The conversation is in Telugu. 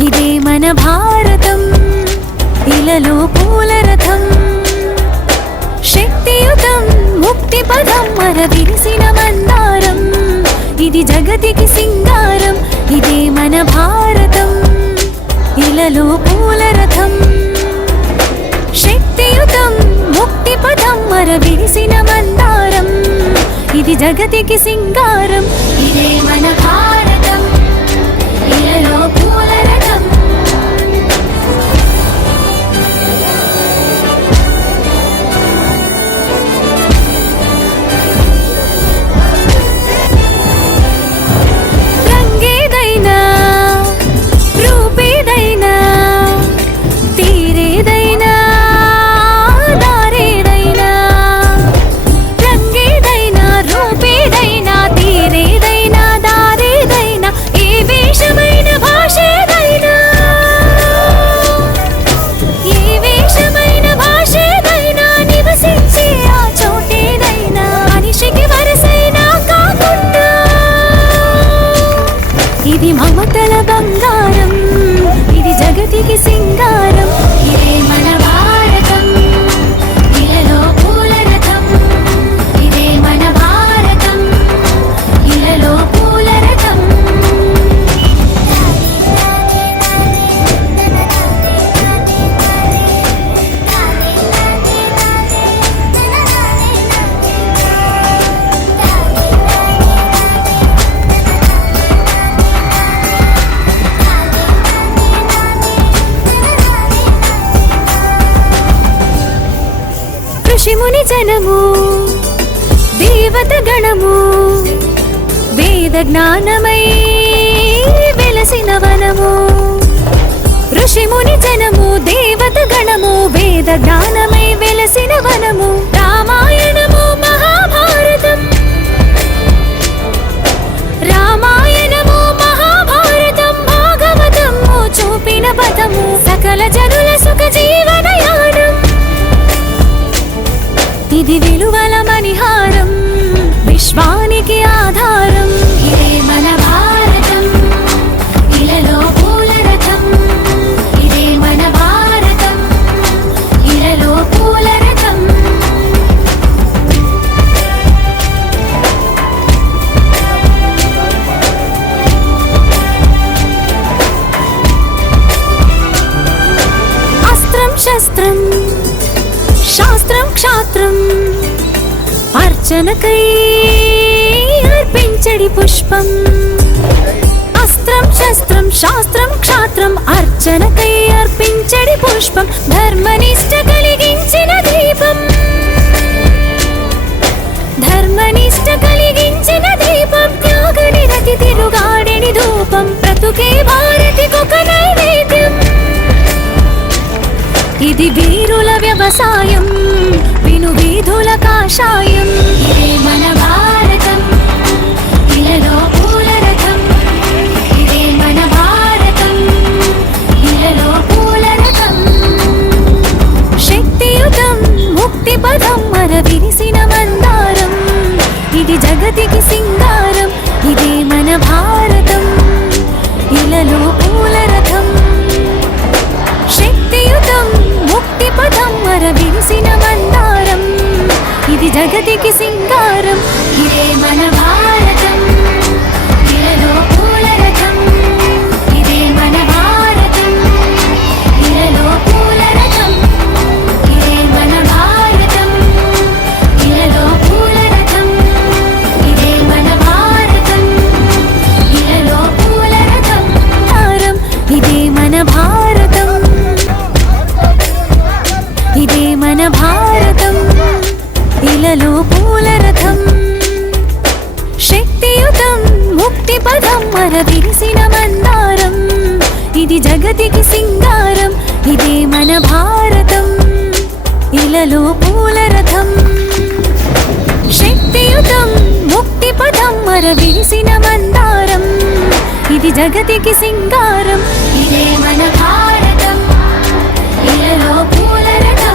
ఇదే మన భారతం, ఇలలో పూల రథం. శక్తియుతం ముక్తి పదం మర విరిసిన మందారం, ఇది జగతికి సింగారం. ఇదే మన భారతం, ఇలలో పూల రథం. శక్తియుతం ముక్తి పదం మర విరిసిన మందారం, ఇది జగతికి సింగారం. ఇదే మన భారతం, ఇలలో పూల రథం. రంగేదైనా రూపేదైనా తీరేదైనా దారేదైనా, రంగేదైనా రూపేదైనా తీరేదైనా దారేదైనా, ఏ వేషమైన భాషేదైనా, ఏ వేషమైన భాషేదైనా, నివసించే ఆ చోటేదైనా, మనిషికి వరసైనా కాకుండా ఇది మమతల బంగారం, ఇది జగతికి సింగారం. ఇదే మన భారతం, ఇలలో పూల రథం. ఇదే మన భారతం, ఇలలో పూల రథం. ఋషిముని జనము దేవత గణము, వేద జ్ఞానమై వెలసిన వనము. ఋషిముని జనము దేవత గణము, వేద జ్ఞానమై వెలసిన వనము. రామాయణము మహాభారతం, రామాయణము మహాభారతం, భాగవతము చూపిన పథము, సకల జనుల సుఖ జీవనయానం. ఇది విలువల మణిహారం, విశ్వానికి ఆధారం. ఇదే మన భారతం, ఇలలో పూల రథం. ఇదే మన భారతం, ఇలలో పూల రథం. అస్త్రం శస్త్రం శాస్త్రం క్షాత్రం, అర్చనకై అర్పించడి పుష్పం. అస్త్రం శస్త్రం శాస్త్రం క్షాత్రం, అర్చనకై అర్పించడి పుష్పం. ధర్మనిష్ట కలిగించిన దీపం, ధర్మనిష్ట కలిగించిన దీపం. త్యాగ నిరతి తిరుగాడిని ధూపం, బ్రతుకే భారతికొక నైవేద్యం. ఇది వీరుల వ్యవసాయం, విను వీధుల కాషాయం. ఇదే మన భారతం, ఇలలో పూల రథం. ఇదే మన భారతం, ఇలలో పూల రథం. శక్తియుతం ముక్తి పదం మర విరిసిన మందారం, ఇది జగతికి సింగారం. ఇదే మన భారతం, ఇలలో పూల రథం. శక్తియుతం ముక్తి పదం మర విరిసిన మందారం, ఇది జగతికి సింగారం. ఇదే మన భారతం, ఇలలో పూల రథం. ఇదే మన భారతం, ఇలలో పూల రథం. ఇదే మన భారతం, ఇలలో పూల రథం. ఇదే మన భారతం, ఇలలో పూల రథం. ఇదే మన భారతం, ఇదే మన భారతం, ఇలలో పూల రథం. శక్తియుతం ముక్తి పదం మర విరిసిన మందారం, ఇది జగతికి సింగారం. ఇదే మన భారతం, ఇలలో పూల రథం. శక్తియుతం ముక్తి పదం మర విరిసిన మందారం, ఇది జగతికి సింగారం. ఇదే మన భారతం, ఇలలో పూల రథం.